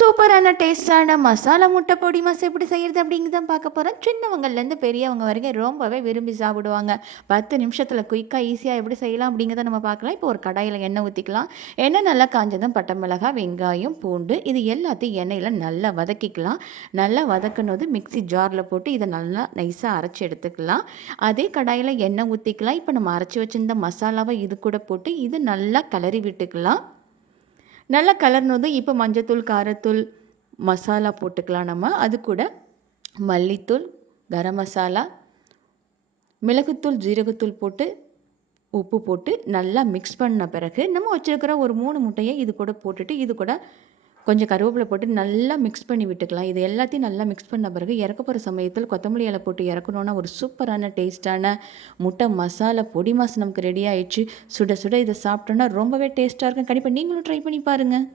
சூப்பரான டேஸ்டான மசாலா முட்டை பொடி மாசு எப்படி செய்கிறது அப்படிங்கிறத பார்க்க போகிறோம் சின்னவங்கள்லேருந்து பெரியவங்க வரைக்கும் ரொம்பவே விரும்பி சாப்பிடுவாங்க. பத்து நிமிஷத்தில் குயிக்காக ஈஸியாக எப்படி செய்யலாம் அப்படிங்கிறத நம்ம பார்க்கலாம். இப்போ ஒரு கடாயில் எண்ணெய் ஊற்றிக்கலாம் எண்ணெய் நல்லா காஞ்சதும் பட்டை மிளகாய் வெங்காயம் பூண்டு இது எல்லாத்தையும் எண்ணெயில் நல்லா வதக்கிக்கலாம். நல்லா வதக்குனது மிக்ஸி ஜாரில் போட்டு இதை நல்லா நைஸாக அரைச்சி எடுத்துக்கலாம். அதே கடாயில் எண்ணெய் ஊற்றிக்கலாம் இப்போ நம்ம அரைச்சி வச்சுருந்த மசாலாவை இது கூட போட்டு இது நல்லா கிளறி விட்டுக்கலாம். நல்லா கலர்னதும் இப்போ மஞ்சத்தூள் காரத்தூள் மசாலா போட்டுக்கலாம் நம்ம. அது கூட மல்லித்தூள் கரம் மசாலா மிளகுத்தூள் ஜீரகத்தூள் போட்டு உப்பு போட்டு நல்லா மிக்ஸ் பண்ண பிறகு நம்ம வச்சுருக்கிற ஒரு மூணு முட்டையை இது கூட போட்டுட்டு இது கூட கொஞ்சம் கருவேப்பிலை போட்டு நல்லா மிக்ஸ் பண்ணி விட்டுக்கலாம். இது எல்லாத்தையும் நல்லா மிக்ஸ் பண்ண பிறகு இறக்க போகிற சமயத்தில் கொத்தமல்லி இலை போட்டு இறக்கணுன்னா ஒரு சூப்பரான டேஸ்ட்டான முட்டை மசாலா பொடி மாசு நமக்கு ரெடி ஆயிடுச்சு. சுட சுட இதை சாப்பிட்டோன்னா ரொம்பவே டேஸ்ட்டாக இருக்கும். கண்டிப்பாக நீங்களும் ட்ரை பண்ணி பாருங்கள்